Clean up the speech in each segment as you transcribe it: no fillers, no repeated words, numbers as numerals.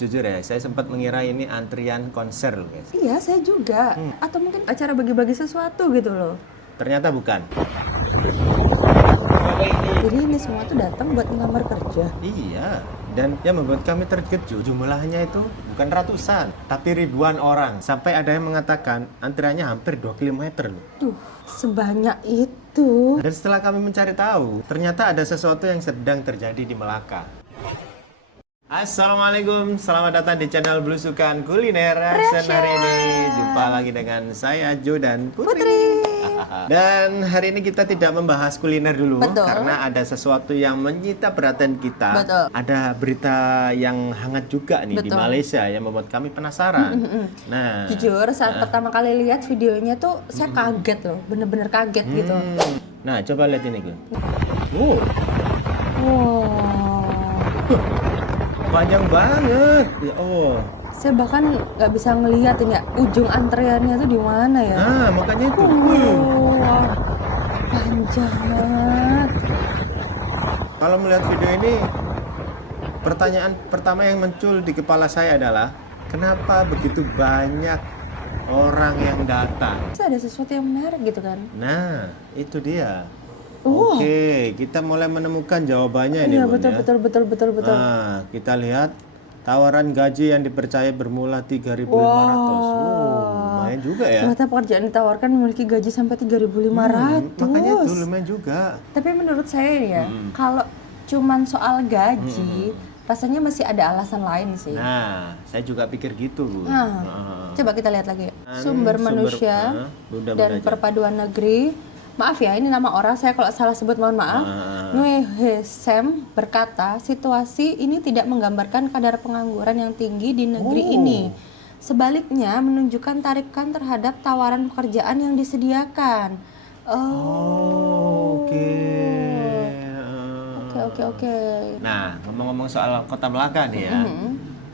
jujur ya, saya sempat mengira ini antrian konser loh guys. Iya, saya juga. Atau mungkin acara bagi-bagi sesuatu gitu loh. Ternyata bukan. Jadi ini semua tuh datang buat ngelamar kerja. Iya, dan yang membuat kami terkejut jumlahnya itu bukan ratusan, tapi ribuan orang. Sampai ada yang mengatakan antriannya hampir 2 km loh. Tuh, sebanyak itu. Dan setelah kami mencari tahu, ternyata ada sesuatu yang sedang terjadi di Melaka. Assalamualaikum, selamat datang di channel Belusukan Kuliner Reaction. Hari ini jumpa lagi dengan saya Jo dan Putri. Dan hari ini kita tidak membahas kuliner dulu. Betul. Karena ada sesuatu yang menyita perhatian kita. Betul. Ada berita yang hangat juga nih di Betul. Malaysia yang membuat kami penasaran. Nah, Jujur, saat pertama kali lihat videonya tuh saya kaget loh, bener-bener kaget gitu. nah coba lihat ini Gun. Wow, Wow. panjang banget. Ya oh. Saya bahkan nggak bisa ngelihat ini ya, ujung antreannya tuh di mana ya. Nah, makanya itu. Wow, panjang banget. Kalau melihat video ini, pertanyaan pertama yang muncul di kepala saya adalah kenapa begitu banyak orang yang datang? Ada sesuatu yang menarik gitu kan. Nah, itu dia. Wow. Oke, kita mulai menemukan jawabannya ini, Iya, Bun, betul, ya. betul. Nah, kita lihat tawaran gaji yang dipercaya bermula 3.500. Lumayan juga ya. Ternyata pekerjaan ditawarkan memiliki gaji sampai 3.500. Makanya itu lumayan juga. Tapi menurut saya ini ya, kalau cuman soal gaji, rasanya masih ada alasan lain sih. Nah, saya juga pikir gitu, Bu. Coba kita lihat lagi. Sumber manusia Bunda dan aja. perpaduan negeri. Maaf ya, ini nama orang saya kalau salah sebut mohon maaf. Nui Hesem berkata, situasi ini tidak menggambarkan kadar pengangguran yang tinggi di negeri ini. Sebaliknya, menunjukkan tarikan terhadap tawaran pekerjaan yang disediakan. Oke. Nah, ngomong-ngomong soal Kota Melaka nih ya,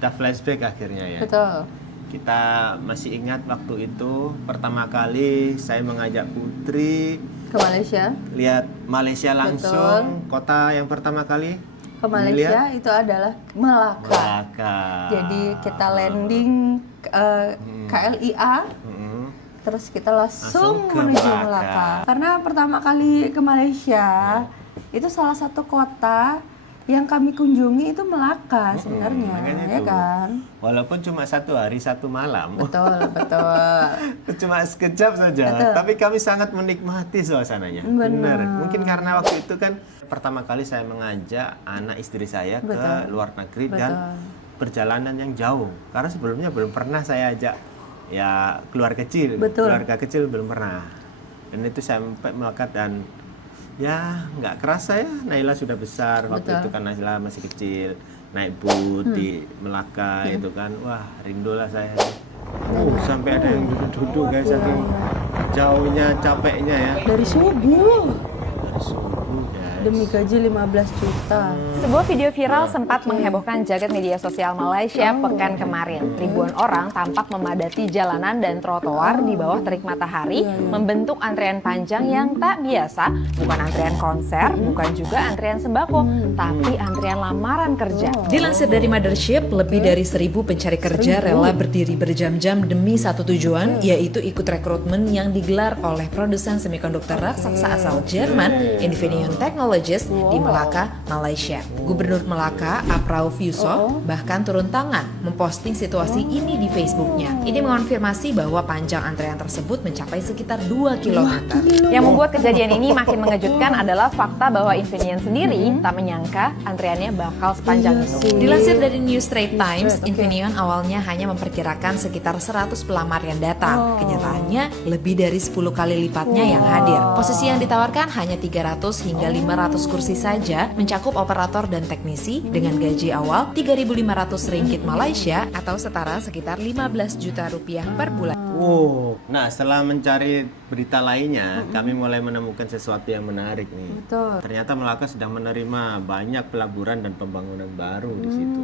kita flashback akhirnya ya. Betul. Kita masih ingat waktu itu pertama kali saya mengajak Putri Ke Malaysia. lihat Malaysia langsung. Kota yang pertama kali Ke Malaysia itu adalah Melaka. Melaka. Jadi kita landing KLIA. Terus kita langsung Langsung ke menuju Melaka. Melaka. Karena pertama kali ke Malaysia, itu salah satu kota yang kami kunjungi itu Melaka sebenarnya, makanya ya itu. kan? Walaupun cuma 1 hari 1 malam. Betul. Cuma sekejap saja, Betul. tapi kami sangat menikmati suasananya. Benar. Mungkin karena waktu itu kan pertama kali saya mengajak anak istri saya ke luar negeri dan perjalanan yang jauh. Karena sebelumnya belum pernah saya ajak ya keluarga kecil belum pernah. Dan itu sampai Melaka dan ya nggak kerasa ya Naila sudah besar waktu itu kan Naila masih kecil, naik boot di Melaka itu kan, wah rindulah saya. Sampai ada yang duduk-duduk guys, saking jauhnya capeknya ya. Dari subuh Dari subuh guys. demi gaji 15 juta. Sebuah video viral sempat menghebohkan jagat media sosial Malaysia pekan kemarin. Ribuan orang tampak memadati jalanan dan trotoar di bawah terik matahari, membentuk antrean panjang yang tak biasa, bukan antrean konser, bukan juga antrean sembako, tapi antrean lamaran kerja. Dilansir dari Mothership, lebih dari 1.000 pencari kerja rela berdiri berjam-jam demi satu tujuan, yaitu ikut rekrutmen yang digelar oleh produsen semikonduktor raksasa asal Jerman, Infineon Technologies, di Melaka, Malaysia. Gubernur Melaka, Aprauf Yusof, bahkan turun tangan memposting situasi ini di Facebooknya. Ini mengonfirmasi bahwa panjang antrean tersebut mencapai sekitar 2 km. Yang membuat kejadian ini makin mengejutkan adalah fakta bahwa Infineon sendiri tak menyangka antreannya bakal sepanjang itu. Dilansir dari New Straits Times, Infineon awalnya hanya memperkirakan sekitar 100 pelamar yang datang. Kenyataannya, lebih dari 10 kali lipatnya yang hadir. Posisi yang ditawarkan hanya 300 hingga 500 kursi saja, mencakup operator dan teknisi dengan gaji awal 3.500 ringgit Malaysia atau setara sekitar 15 juta rupiah per bulan. Wow. Nah, setelah mencari berita lainnya, kami mulai menemukan sesuatu yang menarik nih. Betul. Ternyata Melaka sedang menerima banyak pelaburan dan pembangunan baru di situ.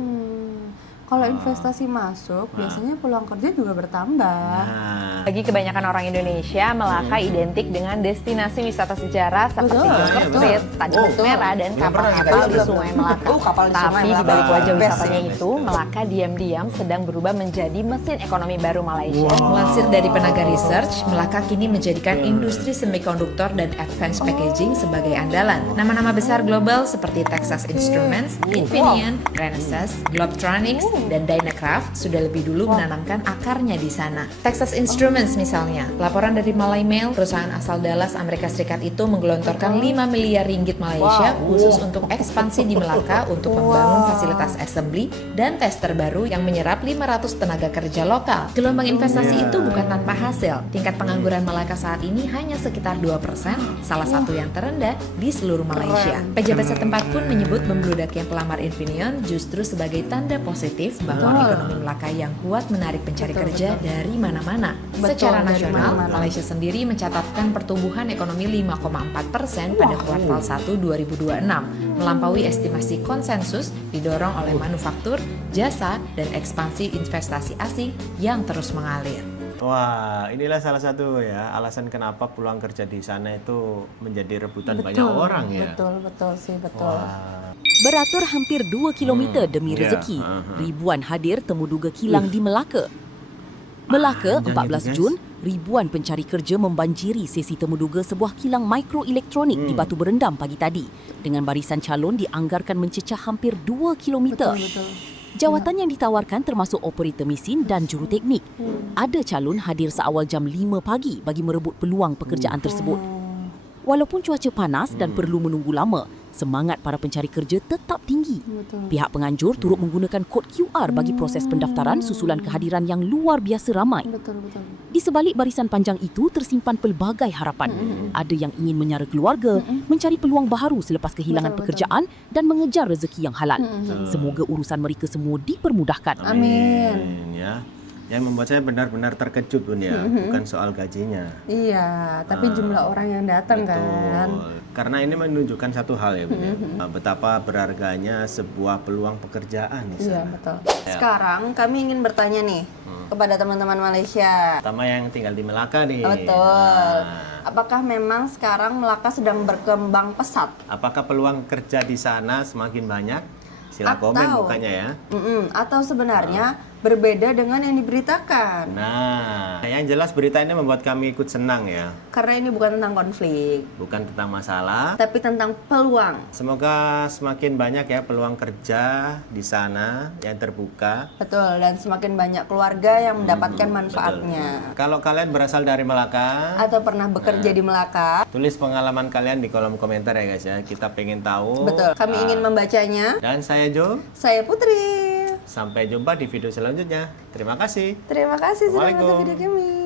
Kalau investasi masuk, biasanya peluang kerja juga bertambah. Nah, Bagi kebanyakan orang Indonesia, Melaka identik dengan destinasi wisata sejarah seperti Betul. Joker Iya, Street, betul. Stadion Merah, dan kapal-kapal di Sungai Melaka. Kapal di Sungai Tapi di Melaka. balik wajah Best wisatanya sih. itu, Melaka diam-diam sedang berubah menjadi mesin ekonomi baru Malaysia. Melansir dari Penaga Research, Melaka kini menjadikan industri semikonduktor dan advanced packaging sebagai andalan. Nama-nama besar global seperti Texas Instruments, Infineon, Renesas, Globetronics, dan Dynacraft sudah lebih dulu menanamkan akarnya di sana. Texas Instruments misalnya, laporan dari Malay Mail, perusahaan asal Dallas, Amerika Serikat itu menggelontorkan 5 miliar ringgit Malaysia khusus untuk ekspansi di Melaka untuk membangun fasilitas assembly dan tes terbaru yang menyerap 500 tenaga kerja lokal. Gelombang investasi itu bukan tanpa hasil. Tingkat pengangguran Melaka saat ini hanya sekitar 2%, salah satu yang terendah di seluruh Malaysia. Pejabat setempat pun menyebut membludaknya pelamar Infineon justru sebagai tanda positif bahwa ekonomi Melaka yang kuat menarik pencari kerja dari mana-mana. Betul, Secara dari nasional, mana-mana. Malaysia sendiri mencatatkan pertumbuhan ekonomi 5,4% pada kuartal 1 2026, melampaui estimasi konsensus didorong oleh manufaktur, jasa, dan ekspansi investasi asing yang terus mengalir. wah, inilah salah satu ya alasan kenapa peluang kerja di sana itu menjadi rebutan banyak orang ya. Betul sih, betul. Wah, Beratur hampir 2 km demi iya, rezeki, ribuan hadir temu duga kilang di Melaka. Melaka, panjang 14 itu, guys. Jun, ribuan pencari kerja membanjiri sesi temu duga sebuah kilang mikroelektronik di Batu Berendam pagi tadi. Dengan barisan calon dianggarkan mencecah hampir 2 km. Betul. Jawatan yang ditawarkan termasuk operator mesin dan juruteknik. Ada calon hadir seawal jam 5 pagi bagi merebut peluang pekerjaan tersebut. Walaupun cuaca panas dan perlu menunggu lama, semangat para pencari kerja tetap tinggi. Betul. Pihak penganjur turut menggunakan kod QR bagi proses pendaftaran susulan kehadiran yang luar biasa ramai. Betul. Di sebalik barisan panjang itu tersimpan pelbagai harapan. Ada yang ingin menyara keluarga, mencari peluang baharu selepas kehilangan Betul. pekerjaan dan mengejar rezeki yang halal. Semoga urusan mereka semua dipermudahkan. Amin. Ya. Yang membuat saya benar-benar terkejut Bun ya, bukan soal gajinya. Iya, tapi jumlah orang yang datang kan. Betul. Karena ini menunjukkan satu hal ya Bun ya, betapa berharganya sebuah peluang pekerjaan di Iya, sana. betul. Sekarang kami ingin bertanya nih kepada teman-teman Malaysia. Terutama yang tinggal di Melaka nih. Betul. Nah, Apakah memang sekarang Melaka sedang berkembang pesat? apakah peluang kerja di sana semakin banyak? Sila komen Atau- bukannya ya. Atau sebenarnya berbeda dengan yang diberitakan? Nah, yang jelas berita ini membuat kami ikut senang ya. Karena ini bukan tentang konflik, Bukan tentang masalah. tapi tentang peluang. Semoga semakin banyak ya peluang kerja di sana yang terbuka. Betul, dan semakin banyak keluarga yang mendapatkan manfaatnya. Kalau kalian berasal dari Melaka, Atau pernah bekerja di Melaka? tulis pengalaman kalian di kolom komentar ya guys ya. Kita pengen tahu. Betul, kami ingin membacanya. Dan saya Jo. Saya Putri. Sampai jumpa di video selanjutnya. Terima kasih. Terima kasih sudah menonton Assalamualaikum. video kami.